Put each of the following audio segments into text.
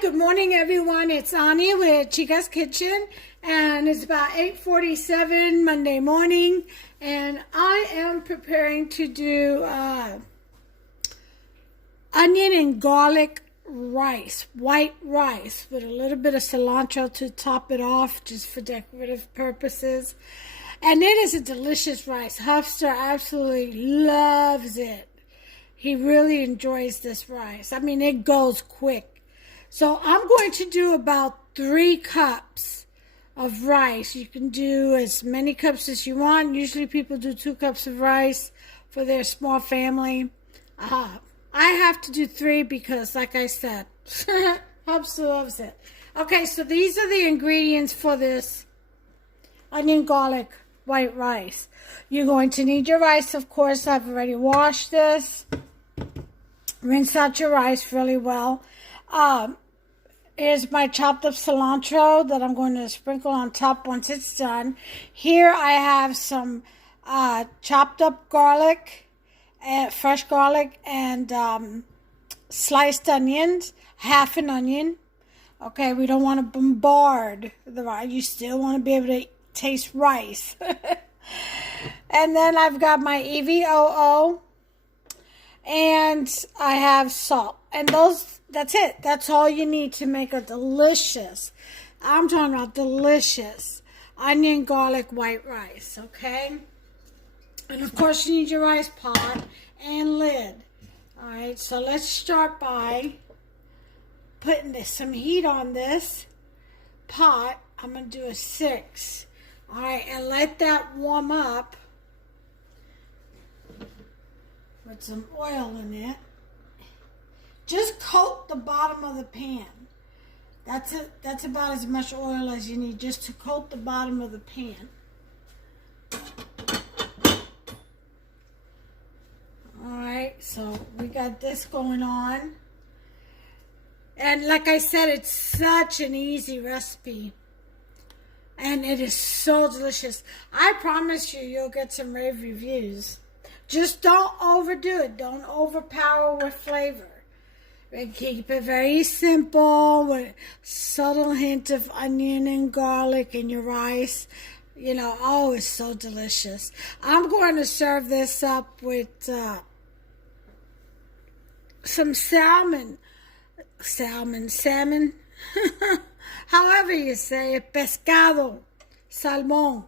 Good morning everyone. It's Ani with Chica's Kitchen and it's about 8:47 Monday morning and I am preparing to do onion and garlic rice, white rice with a little bit of cilantro to top it off just for decorative purposes. And it is a delicious rice. Huffster absolutely loves it. He really enjoys this rice. I mean, it goes quick. So I'm going to do about 3 cups of rice. You can do as many cups as you want. Usually people do 2 cups of rice for their small family. I have to do 3 because, like I said, Hubs loves it. Okay, so these are the ingredients for this onion garlic white rice. You're going to need your rice, of course. I've already washed this. Rinse out your rice really well. Here's my chopped up cilantro that I'm going to sprinkle on top once it's done. Here I have some chopped up garlic, fresh garlic, and sliced onions, half an onion. Okay, we don't want to bombard the rice. You still want to be able to taste rice. And then I've got my EVOO, and I have salt. And that's it. That's all you need to make a delicious, I'm talking about delicious, onion garlic white rice, okay? And of course you need your rice pot and lid. Alright, so let's start by putting some heat on this pot. I'm going to do a 6. Alright, and let that warm up with some oil in it. Just coat the bottom of the pan. That's it. That's about as much oil as you need just to coat the bottom of the pan. Alright, so we got this going on. And like I said, it's such an easy recipe. And it is so delicious. I promise you, you'll get some rave reviews. Just don't overdo it. Don't overpower with flavor. And keep it very simple with a subtle hint of onion and garlic in your rice. You know, oh, it's so delicious. I'm going to serve this up with some salmon. However you say it, pescado, salmon,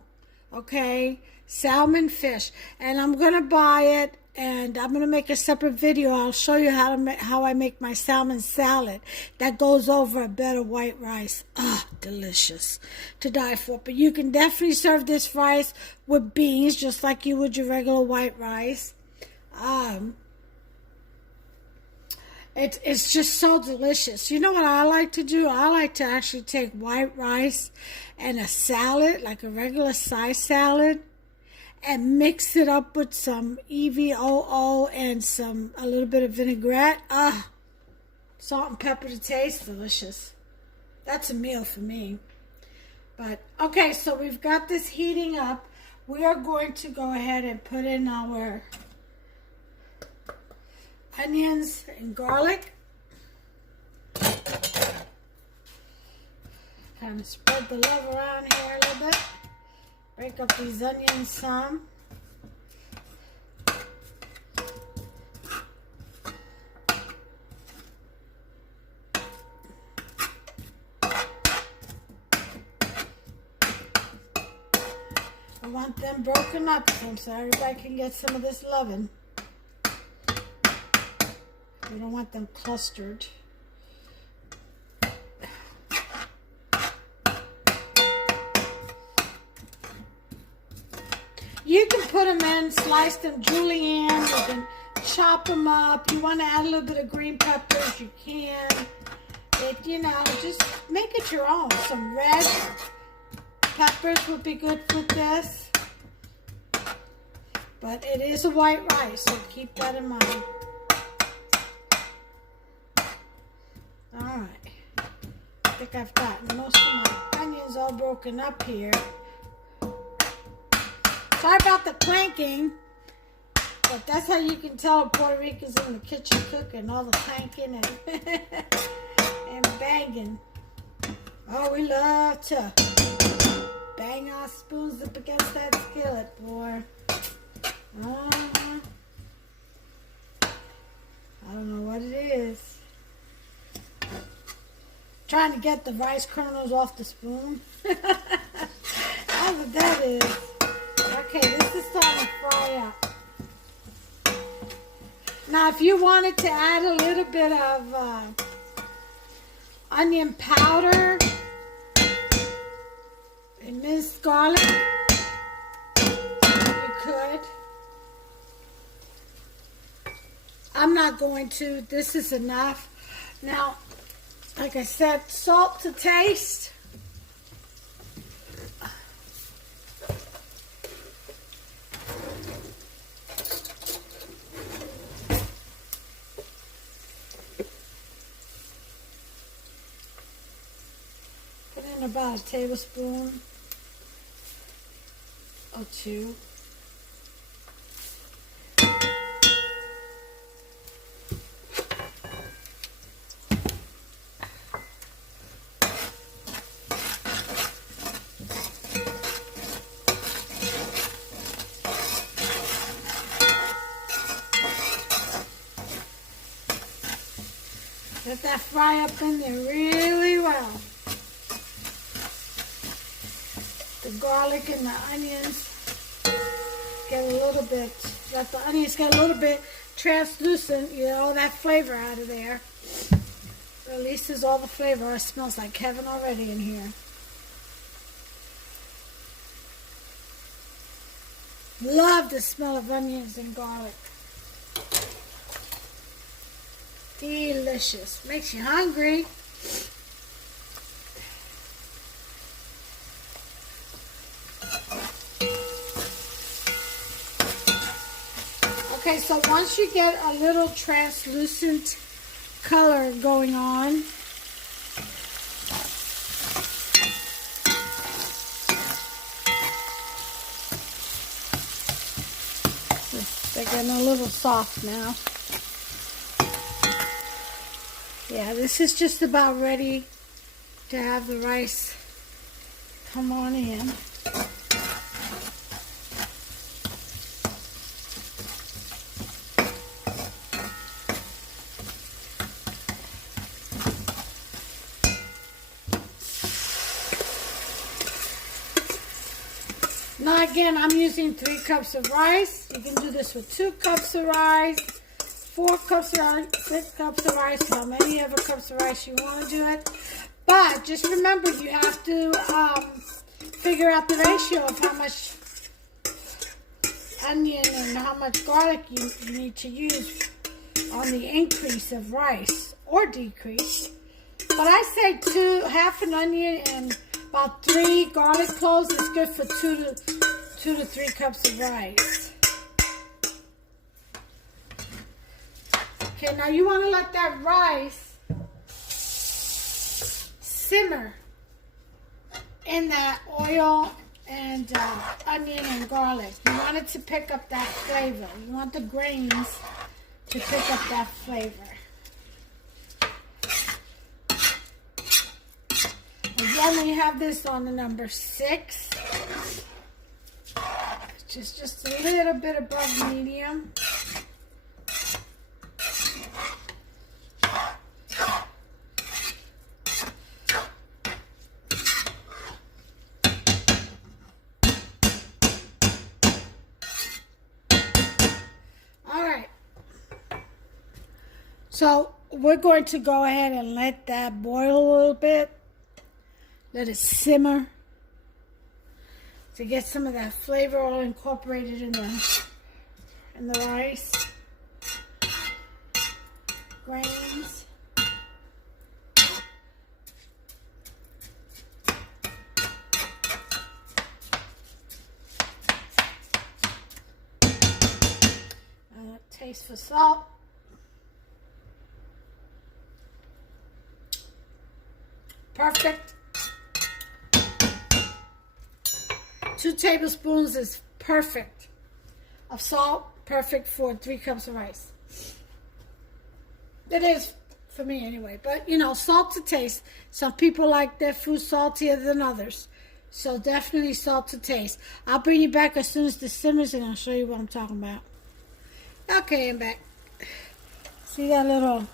okay? Salmon fish. And I'm going to buy it. And I'm going to make a separate video. I'll show you how I make my salmon salad that goes over a bed of white rice. Ah, delicious to die for. But you can definitely serve this rice with beans just like you would your regular white rice. It's just so delicious. You know what I like to do? I like to actually take white rice and a salad, like a regular size salad, and mix it up with some EVOO and a little bit of vinaigrette. Salt and pepper to taste. Delicious. That's a meal for me. But, okay, so we've got this heating up. We are going to go ahead and put in our onions and garlic. Kind of spread the love around here a little bit. Break up these onions some. I want them broken up so everybody can get some of this loving. We don't want them clustered. You can put them in, slice them julienne, you can chop them up. You want to add a little bit of green peppers, you can. You know, just make it your own. Some red peppers would be good with this. But it is a white rice, so keep that in mind. Alright. I think I've got most of my onions all broken up here. Sorry about the clanking, but that's how you can tell a Puerto Rican's in the kitchen cooking, all the clanking and banging. banging. Oh, we love to bang our spoons up against that skillet, boy. I don't know what it is. Trying to get the rice kernels off the spoon. That's what that is. Okay, this is starting to fry up. Now, if you wanted to add a little bit of onion powder and minced garlic, you could. I'm not going to. This is enough. Now, like I said, salt to taste. Put in about a tablespoon or two. Let that fry up in there really well. The garlic and the onions get a little bit, let the onions get a little bit translucent, you know, that flavor out of there. Releases all the flavor. It smells like heaven already in here. Love the smell of onions and garlic. Delicious. Makes you hungry. Okay, so once you get a little translucent color going on, they're getting a little soft now. Yeah, this is just about ready to have the rice come on in. Now again, I'm using 3 cups of rice. You can do this with 2 cups of rice, 4 cups of rice, 6 cups of rice, how many ever cups of rice you want to do it. But just remember, you have to figure out the ratio of how much onion and how much garlic you need to use on the increase of rice or decrease. But I say half an onion and about 3 garlic cloves is good for 2 to 3 cups of rice. Okay, now you want to let that rice simmer in that oil and onion and garlic. You want it to pick up that flavor. You want the grains to pick up that flavor. Again, we have this on the number 6, which is just a little bit above medium. All right. So we're going to go ahead and let that boil a little bit. Let it simmer to get some of that flavor all incorporated in the rice, grains. Taste for salt. Perfect. 2 tablespoons is perfect of salt, perfect for 3 cups of rice. It is For me anyway. But, you know, salt to taste. Some people like their food saltier than others. So definitely salt to taste. I'll bring you back as soon as this simmers and I'll show you what I'm talking about. Okay, I'm back. See that little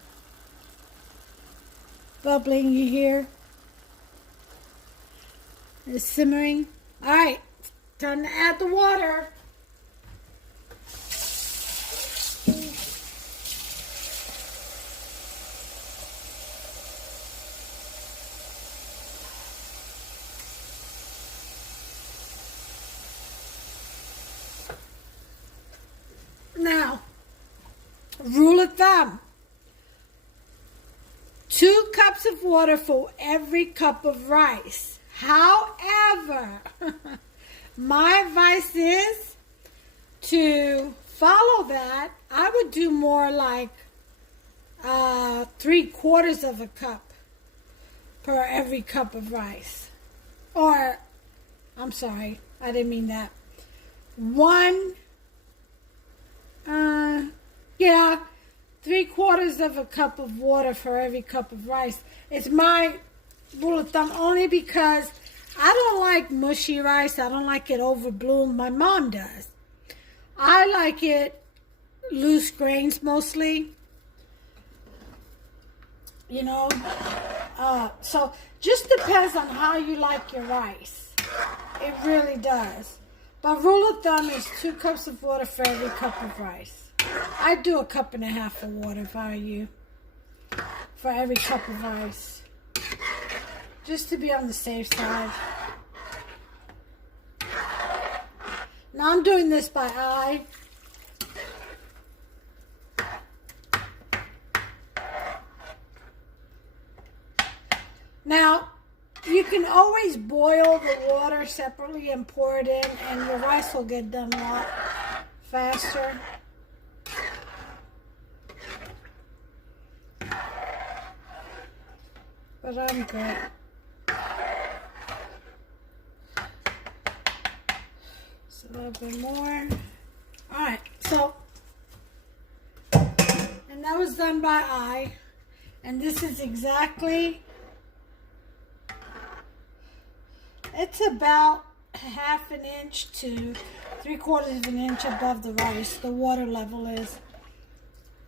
bubbling you hear? It's simmering. Alright, time to add the water. Now, rule of thumb. 2 cups of water for every cup of rice. However, my advice is to follow that. I would do more like 3/4 of a cup per every cup of rice. Or, I'm sorry, I didn't mean that. 3/4 of a cup of water for every cup of rice. It's my rule of thumb only because I don't like mushy rice. I don't like it overbloomed. My mom does. I like it loose grains mostly. You know, so just depends on how you like your rice. It really does. But rule of thumb is 2 cups of water for every cup of rice. I'd do 1.5 cups of water if I were you for every cup of rice. Just to be on the safe side. Now I'm doing this by eye. Now, you can always boil the water separately and pour it in, and your rice will get done a lot faster. But I'm good. Just a little bit more. Alright, so, and that was done by eye. And this is exactly, it's about 1/2 inch to 3/4 inch above the rice. The water level is.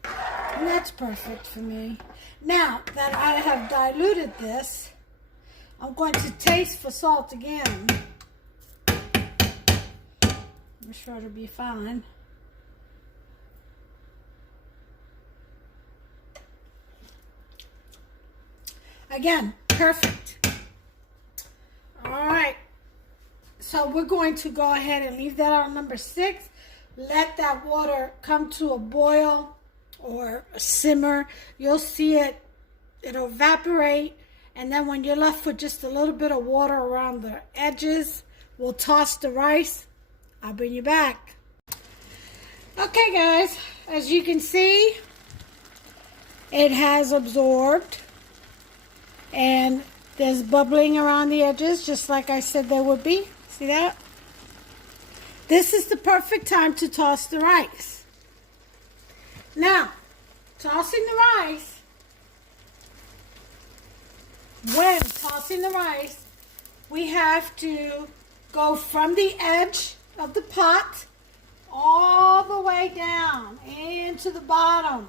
And that's perfect for me. Now that I have diluted this, I'm going to taste for salt again. I'm sure it'll be fine. Again, perfect. Alright. So we're going to go ahead and leave that on number 6. Let that water come to a boil or a simmer. You'll see it'll evaporate, and then when you're left with just a little bit of water around the edges, we'll toss the rice. I'll bring you back. Okay guys, as you can see, it has absorbed and there's bubbling around the edges just like I said there would be. See that? This is the perfect time to toss the rice. Now, tossing the rice, when tossing the rice, we have to go from the edge of the pot all the way down into the bottom,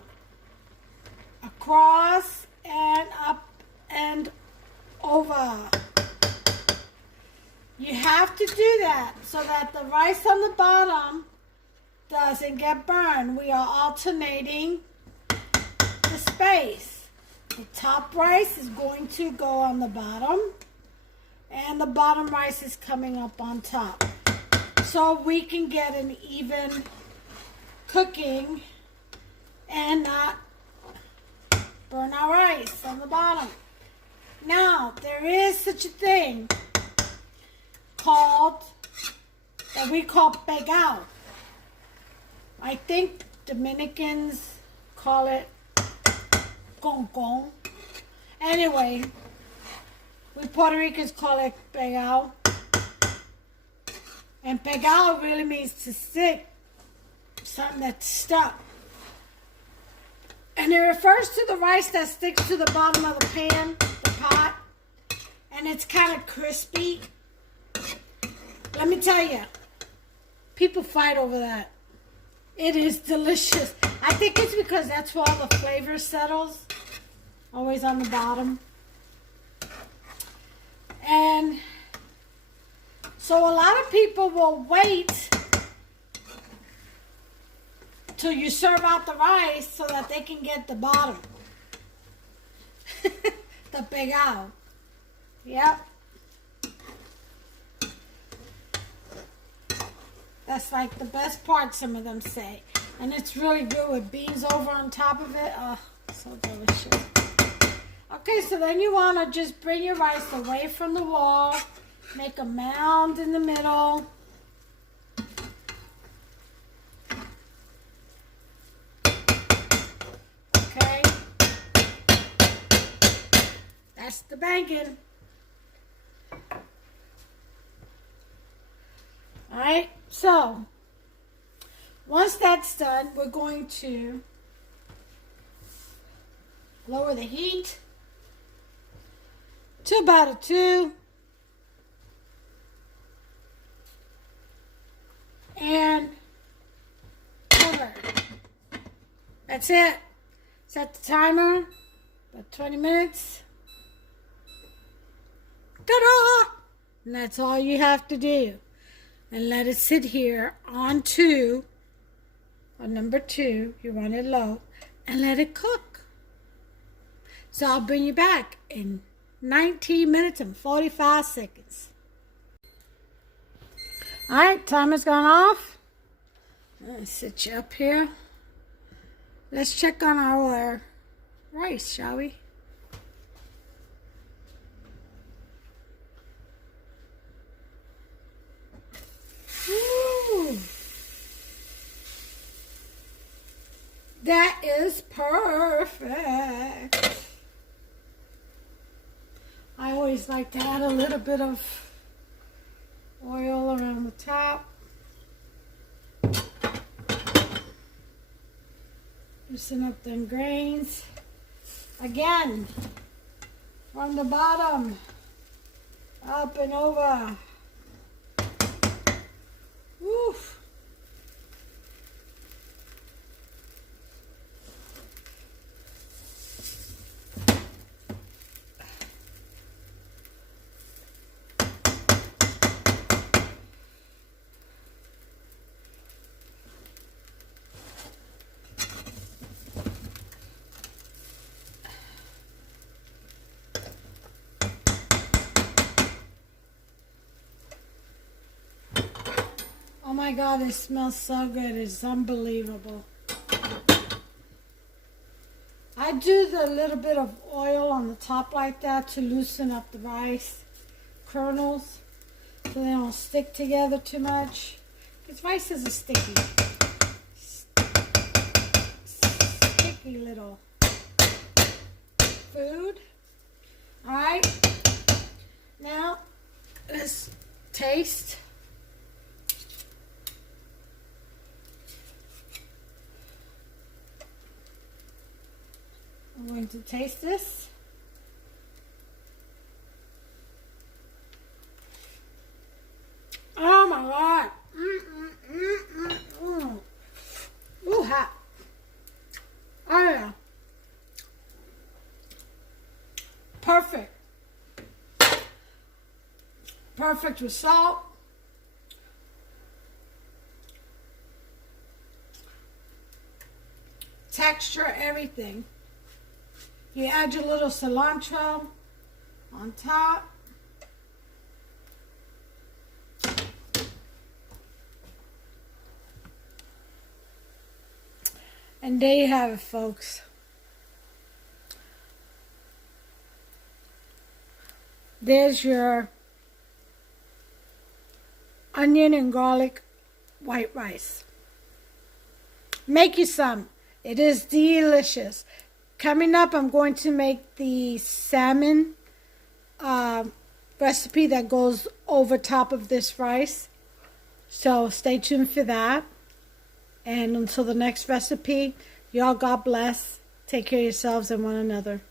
across and up and over. You have to do that so that the rice on the bottom doesn't get burned. We are alternating the space. The top rice is going to go on the bottom, and the bottom rice is coming up on top. So we can get an even cooking and not burn our rice on the bottom. Now, there is such a thing called, that we call pegao. I think Dominicans call it gong gong. Anyway, we Puerto Ricans call it pegao. And pegao really means to stick, something that's stuck. And it refers to the rice that sticks to the bottom of the pan, the pot, and it's kind of crispy. Let me tell you, people fight over that. It is delicious. I think it's because that's where all the flavor settles. Always on the bottom. And so a lot of people will wait till you serve out the rice so that they can get the bottom. The pegado. Yep. That's like the best part, some of them say. And it's really good with beans over on top of it. Oh, so delicious. Okay, so then you want to just bring your rice away from the wall. Make a mound in the middle. Okay. That's the banking. Alright, so once that's done, we're going to lower the heat to about a 2. And cover. That's it. Set the timer. About 20 minutes. Ta-da! And that's all you have to do. And let it sit here on 2. On number 2. You want it low. And let it cook. So I'll bring you back in 19 minutes and 45 seconds. Alright, timer's gone off. Let's sit you up here. Let's check on our rice, shall we? Ooh. That is perfect. I always like to add a little bit of oil around the top. Loosen up them grains. Again, from the bottom, up and over. Woof. Oh my God, it smells so good. It's unbelievable. I do the little bit of oil on the top like that to loosen up the rice kernels so they don't stick together too much. Because rice is a sticky little food. Alright, now let's taste. I'm going to taste this. Oh my God. Ooh, hot. Oh yeah. Perfect. Perfect with salt. Texture, everything. You add your little cilantro on top. And there you have it, folks. There's your onion and garlic white rice. Make you some. It is delicious. Coming up, I'm going to make the salmon recipe that goes over top of this rice. So stay tuned for that. And until the next recipe, y'all God bless. Take care of yourselves and one another.